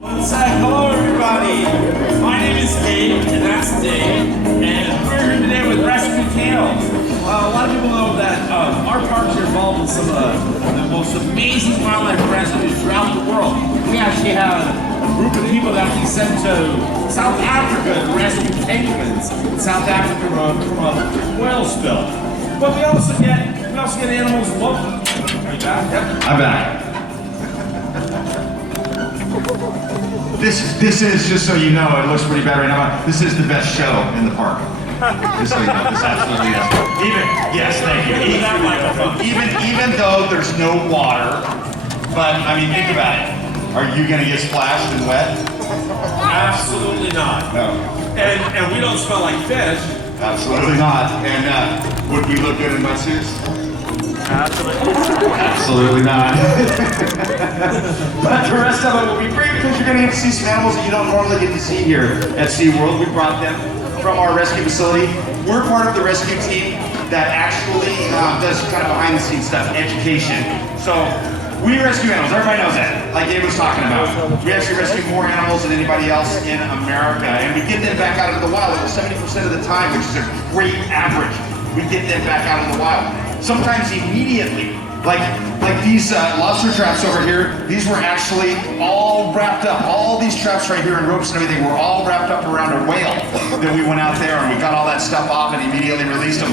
Hello everybody, my name is Gabe, and that's Dave, and we're here today with Rescue Tales. A lot of people know that our parks are involved in some of the most amazing wildlife rescues throughout the world. We actually have a group of people that we sent to South Africa to rescue penguins in South Africa from a oil spill. But we also get animals local. Are you back? Yep. I'm back. This is, just so you know, it looks pretty bad right now, this is the best show in the park. Just so you know, this absolutely is. Yes, thank you. Even though there's no water, but I mean, think about it. Are you gonna get splashed and wet? Absolutely not. No. And we don't smell like fish. Absolutely not. And would we look good in wetsuits? Absolutely not. But the rest of it will be great because you're going to get to see some animals that you don't normally get to see here at SeaWorld. We brought them from our rescue facility. We're part of the rescue team that actually does kind of behind the scenes stuff, education. So we rescue animals, everybody knows that, like Gabe was talking about. We actually rescue more animals than anybody else in America, and we get them back out into the wild over 70% of the time, which is a great average. We get them back out in the wild. Sometimes immediately, like these lobster traps over here, these were actually all wrapped up. All these traps right here and ropes and everything were all wrapped up around a whale. Then we went out there and we got all that stuff off and immediately released them.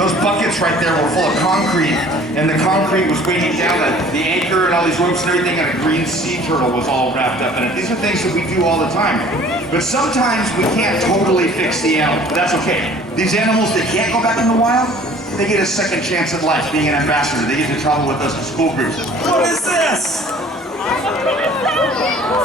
Those buckets right there were full of concrete, and the concrete was weighing down the anchor and all these ropes and everything, and a green sea turtle was all wrapped up in it. These are things that we do all the time. But sometimes we can't totally fix the animal, but that's okay. These animals that can't go back in the wild, they get a second chance at life being an ambassador. They get to travel with us to school groups. What is this?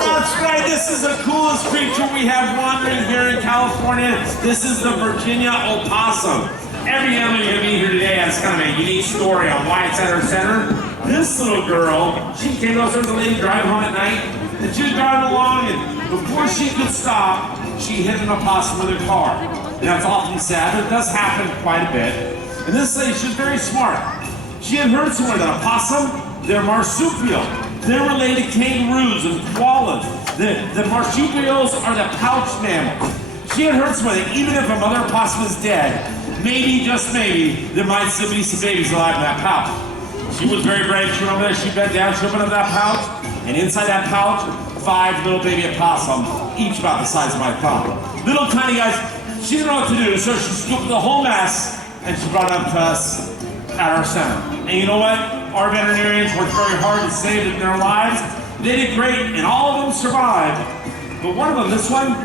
That's right, this is the coolest creature we have wandering here in California. This is the Virginia opossum. Every animal you're gonna meet here today has kind of a unique story on why it's at our center. This little girl, she came to us with a lady driving home at night, and she was driving along, and before she could stop, she hit an opossum with her car. And that's often sad, but it does happen quite a bit. And this lady, she's very smart. She had heard somewhere that opossum, they're marsupial. They're related to kangaroos and koalas. The marsupials are the pouch mammals. She had heard somewhere that even if a mother opossum is dead, maybe, just maybe, there might still be some babies alive in that pouch. She was very brave. She went over there, she bent down, she opened up that pouch, and inside that pouch, 5 little baby opossum, each about the size of my thumb. Little tiny guys. She didn't know what to do, so she scooped the whole mess, and she brought it up to us at our center. And you know what? Our veterinarians worked very hard to save their lives. They did great, and all of them survived. But one of them, this one,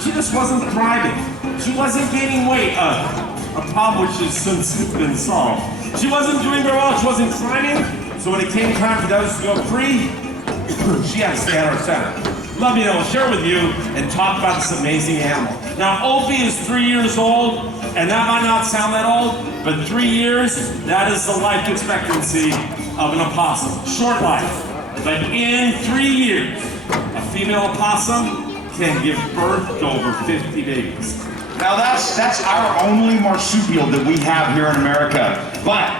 she just wasn't thriving. She wasn't gaining weight, a problem which has since been solved. She wasn't doing very well, she wasn't climbing, so when it came time for those to go free, she had to stay at our center. Love being able to share with you and talk about this amazing animal. Now, Opie is 3 years old, and that might not sound that old, but 3 years, that is the life expectancy of an opossum. Short life. But in 3 years, a female opossum can give birth to over 50 babies. Now that's our only marsupial that we have here in America. But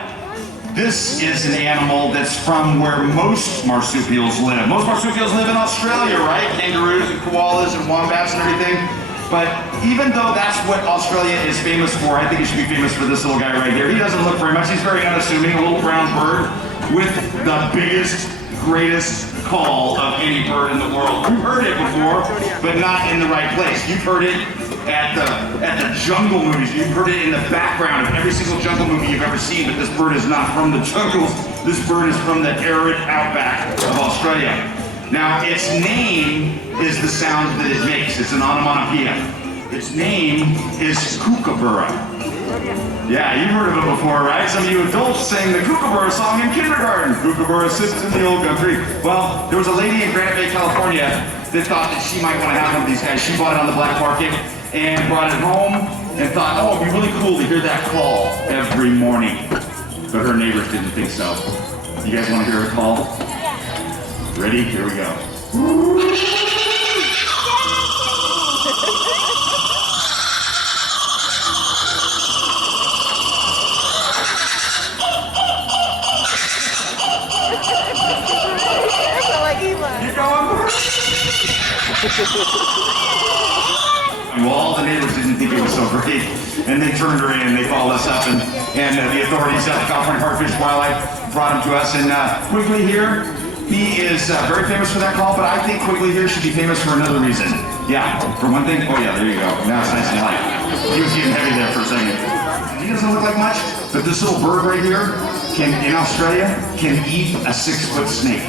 this is an animal that's from where most marsupials live. Most marsupials live in Australia, right? Kangaroos and koalas and wombats and everything. But even though that's what Australia is famous for, I think it should be famous for this little guy right here. He doesn't look very much. He's very unassuming, a little brown bird with the biggest, greatest call of any bird in the world. You've heard it before, but not in the right place. You've heard it at the jungle movies. You've heard it in the background of every single jungle movie you've ever seen, but this bird is not from the jungles. This bird is from the arid outback of Australia. Now, its name is the sound that it makes. It's an onomatopoeia. Its name is kookaburra. Yeah, you've heard of it before, right? Some of you adults sang the kookaburra song in kindergarten. Kookaburra sits in the old country. Well, there was a lady in Granite Bay, California that thought that she might want to have one of these guys. She bought it on the black market and brought it home and thought, oh, it'd be really cool to hear that call every morning. But her neighbors didn't think so. You guys want to hear her call? Ready? Here we go. Like Eli. You going? Well, all the neighbors didn't think it was so great, and they turned her in. They called us up, and the authorities at the California Parkfish Wildlife brought him to us. And Quigley here, he is very famous for that call, but I think Quigley here should be famous for another reason. Yeah, for one thing. Oh yeah, there you go. Now it's nice and light. He was getting heavy there for a second. He doesn't look like much, but this little bird right here in Australia can eat a 6-foot snake.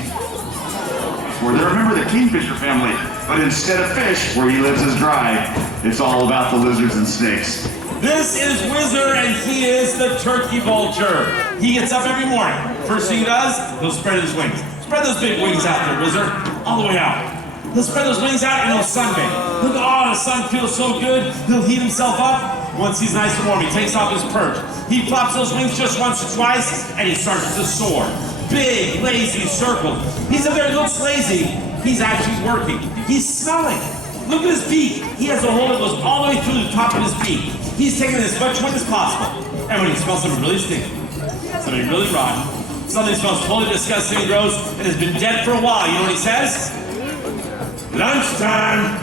Where they remember the kingfisher family, but instead of fish, where he lives is dry, it's all about the lizards and snakes. This is Whizzer, and he is the turkey vulture. He gets up every morning. First thing he does, he'll spread his wings. Spread those big wings out there, Whizzer, all the way out. He'll spread those wings out and he'll sunbathe. He'll go, oh, the sun feels so good. He'll heat himself up. Once he's nice and warm, he takes off his perch. He flops those wings just once or twice, and he starts to soar. Big, lazy circles. He looks lazy. He's actually working. He's smelling. Look at his beak. He has a hole that goes all the way through the top of his beak. He's taking as much wind as possible. And when he smells something really stinky, something really rotten, something that smells totally disgusting and gross and has been dead for a while, you know what he says? Lunchtime.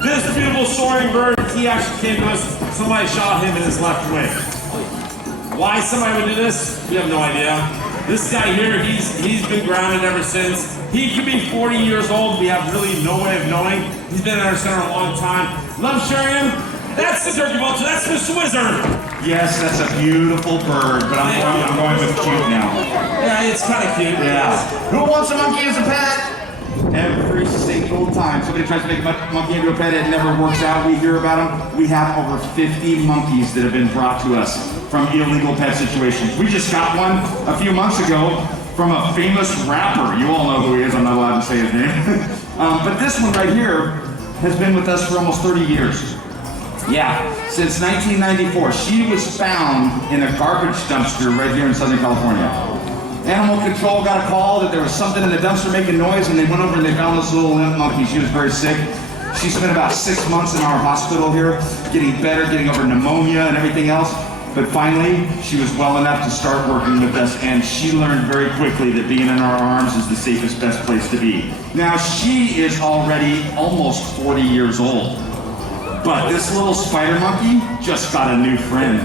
This beautiful soaring bird, he actually came to us. Somebody shot him in his left wing. Why somebody would do this? We have no idea. This guy here, he's been grounded ever since. He could be 40 years old. We have really no way of knowing. He's been in our center a long time. Love sharing him. That's the turkey vulture. That's Mr. Whizzer. Yes, that's a beautiful bird, but I'm going with cute now. Yeah, it's kind of cute. Yeah. Who wants a monkey as a pet? Every single time somebody tries to make a monkey into a pet, it never works out. We hear about them. We have over 50 monkeys that have been brought to us from illegal pet situations. We just got one a few months ago from a famous rapper. You all know who he is. I'm not allowed to say his name. But this one right here has been with us for almost 30 years. Yeah, since 1994. She was found in a garbage dumpster right here in Southern California. Animal control got a call that there was something in the dumpster making noise, and they went over and they found this little limp monkey. She was very sick. She spent about 6 months in our hospital here, getting better, getting over pneumonia and everything else. But finally, she was well enough to start working with us, and she learned very quickly that being in our arms is the safest, best place to be. Now, she is already almost 40 years old. But this little spider monkey just got a new friend.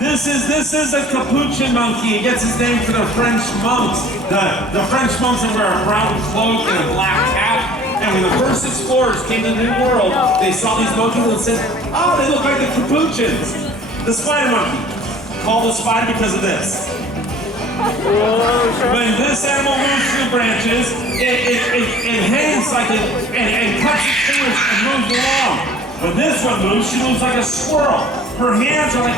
This is a capuchin monkey. It gets its name from the French monks. The French monks that wear a brown cloak and a black cap. And when the first explorers came to the New World, they saw these monkeys and said, oh, they look like the capuchins. The spider monkey. Called the spider because of this. When this animal moves through branches, it hangs like it and cuts its fingers and moves along. When this one moves, she moves like a squirrel. Her hands are like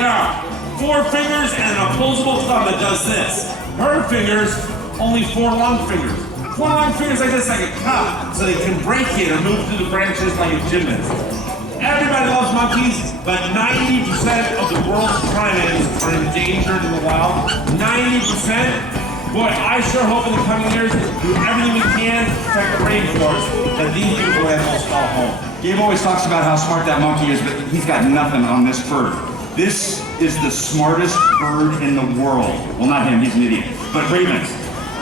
4 fingers and an opposable thumb that does this. Her fingers, only 4 long fingers. 4 long fingers like this, like a cup, so they can break it or move through the branches like a gymnast. Everybody loves monkeys, but 90% of the world's primates are endangered in the wild. 90%? Boy, I sure hope in the coming years do everything we can to protect the rainforest that these beautiful animals call home. Gabe always talks about how smart that monkey is, but he's got nothing on this bird. This is the smartest bird in the world. Well, not him, he's an idiot. But ravens.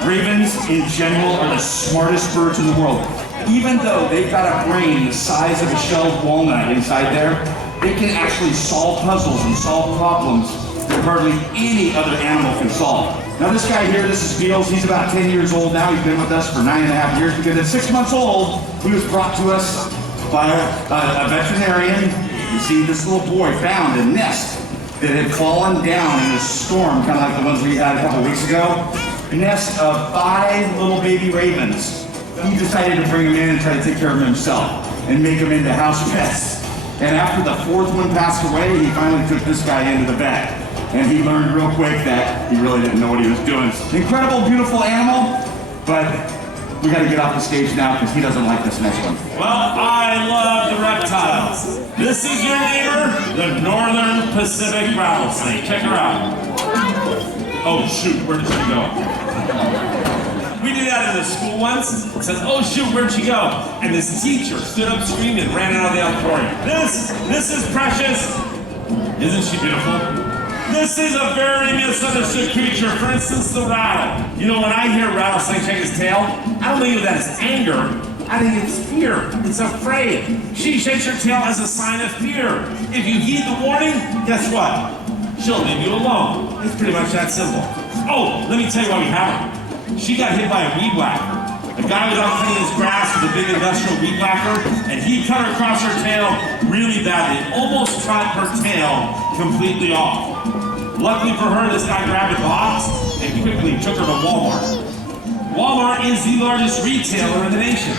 Ravens in general are the smartest birds in the world. Even though they've got a brain the size of a shelled walnut inside there, they can actually solve puzzles and solve problems that hardly any other animal can solve. Now this guy here, this is Beals, he's about 10 years old now. He's been with us for 9.5 years because at 6 months old, he was brought to us by a veterinarian. You see, this little boy found a nest that had fallen down in a storm, kind of like the ones we had a couple weeks ago. A nest of 5 little baby ravens. He decided to bring him in and try to take care of him himself and make him into house pets. And after the 4th one passed away, he finally took this guy into the vet. And he learned real quick that he really didn't know what he was doing. Incredible, beautiful animal, but we gotta get off the stage now because he doesn't like this next one. Well, I love the reptiles. This is your neighbor, the Northern Pacific rattlesnake. Check her out. Oh shoot, where did she go? We did that in the school once. It says, oh shoot, where'd she go? And this teacher stood up screaming and ran out of the auditorium. This is Precious. Isn't she beautiful? This is a very misunderstood creature. For instance, the rattle. You know, when I hear rattlesnake shake his tail, I don't think of that as anger. I think it's fear. It's afraid. She shakes her tail as a sign of fear. If you heed the warning, guess what? She'll leave you alone. It's pretty much that simple. Oh, let me tell you why we have her. She got hit by a weed whacker. The guy was out cleaning his grass with a big industrial weed whacker, and he cut her across her tail really badly. Almost cut her tail completely off. Luckily for her, this guy grabbed a box and quickly took her to Walmart. Walmart is the largest retailer in the nation.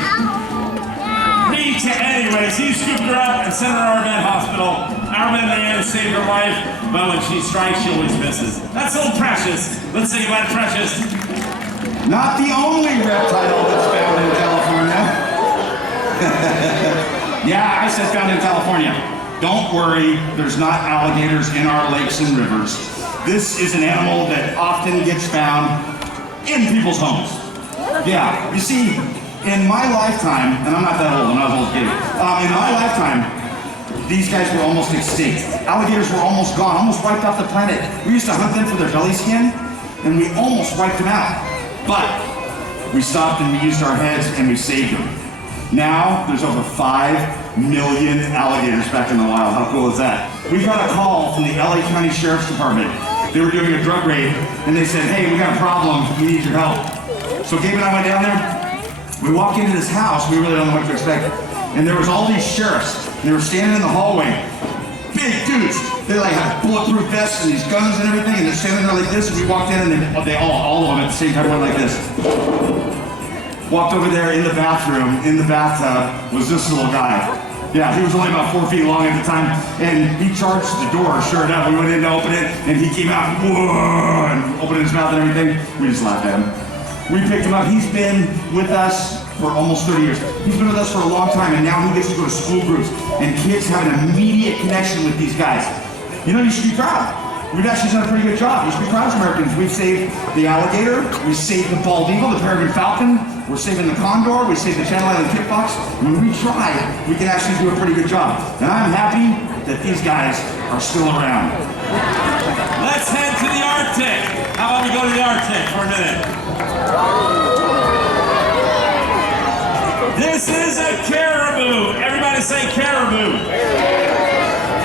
Anyways, he scooped her up and sent her to our vet hospital. Our man saved her life, but when she strikes, she always misses. That's little Precious. Let's say goodbye to Precious. Not the only reptile that's found in California. Yeah, I said found in California. Don't worry, there's not alligators in our lakes and rivers. This is an animal that often gets found in people's homes. Yeah, you see, in my lifetime, and I'm not that old, I'm not as old as Gabe. In my lifetime, these guys were almost extinct. Alligators were almost gone, almost wiped off the planet. We used to hunt them for their belly skin, and we almost wiped them out. But we stopped and we used our heads and we saved them. Now, there's over 5 million alligators back in the wild. How cool is that? We got a call from the LA County Sheriff's Department. They were doing a drug raid, and they said, hey, we got a problem, we need your help. So Gabe and I went down there. We walk into this house, we really don't know what to expect. And there was all these sheriffs, and they were standing in the hallway. Big dudes. They like had bulletproof vests and these guns and everything, and they're standing there like this, and we walked in, and they all of them at the same time went like this. Walked over there in the bathroom, in the bathtub, was this little guy. Yeah, he was only about 4 feet long at the time, and he charged the door, sure enough. We went in to open it, and he came out, whoa, and opened his mouth and everything. We just laughed at him. We picked him up. He's been with us for almost 30 years. He's been with us for a long time, and now he gets to go to school groups, and kids have an immediate connection with these guys. You know, you should be proud. We've actually done a pretty good job. You should be proud as Americans. We've saved the alligator, we saved the bald eagle, the peregrine falcon, we're saving the condor, we saved the Channel Island kit fox. When we try, we can actually do a pretty good job. And I'm happy that these guys are still around. Let's head to the Arctic. How about we go to the Arctic for a minute? This is a caribou. Everybody say caribou.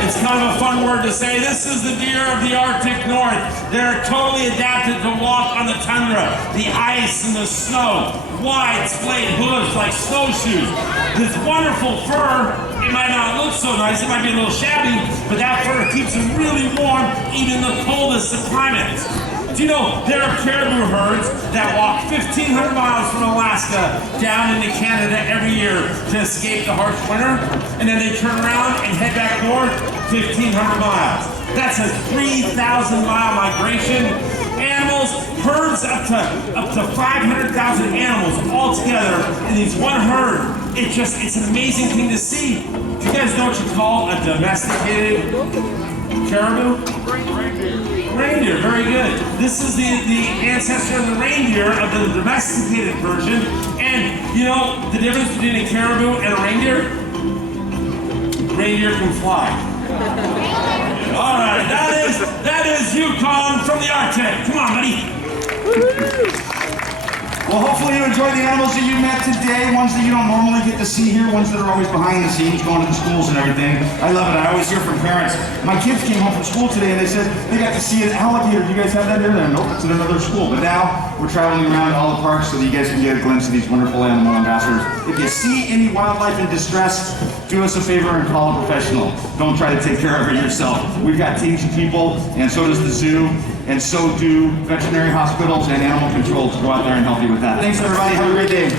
It's kind of a fun word to say. This is the deer of the Arctic North. They're totally adapted to walk on the tundra, the ice and the snow. Wide splayed hooves like snowshoes. This wonderful fur, it might not look so nice, it might be a little shabby, but that fur keeps them really warm, even in the coldest of climates. Do you know there are caribou herds that walk 1,500 miles from Alaska down into Canada every year to escape the harsh winter, and then they turn around and head back north 1,500 miles. That's a 3,000-mile migration. Animals, herds up to 500,000 animals all together in these one herd. It's an amazing thing to see. Do you guys know what you call a domesticated caribou? Reindeer, very good. This is the ancestor of the reindeer, of the domesticated version. And you know the difference between a caribou and a reindeer? Reindeer can fly. All right, that is Yukon from the Arctic. Come on, buddy. Well, hopefully you enjoyed the animals that you met today, ones that you don't normally get to see here, ones that are always behind the scenes, going to the schools and everything. I love it. I always hear from parents. My kids came home from school today and they said they got to see an alligator. Do you guys have that here? Nope, it's in another school. But now we're traveling around all the parks so that you guys can get a glimpse of these wonderful animal ambassadors. If you see any wildlife in distress, do us a favor and call a professional. Don't try to take care of it yourself. We've got teams of people, and so does the zoo, and so do veterinary hospitals and animal control to go out there and help you with that. Thanks, everybody. Have a great day.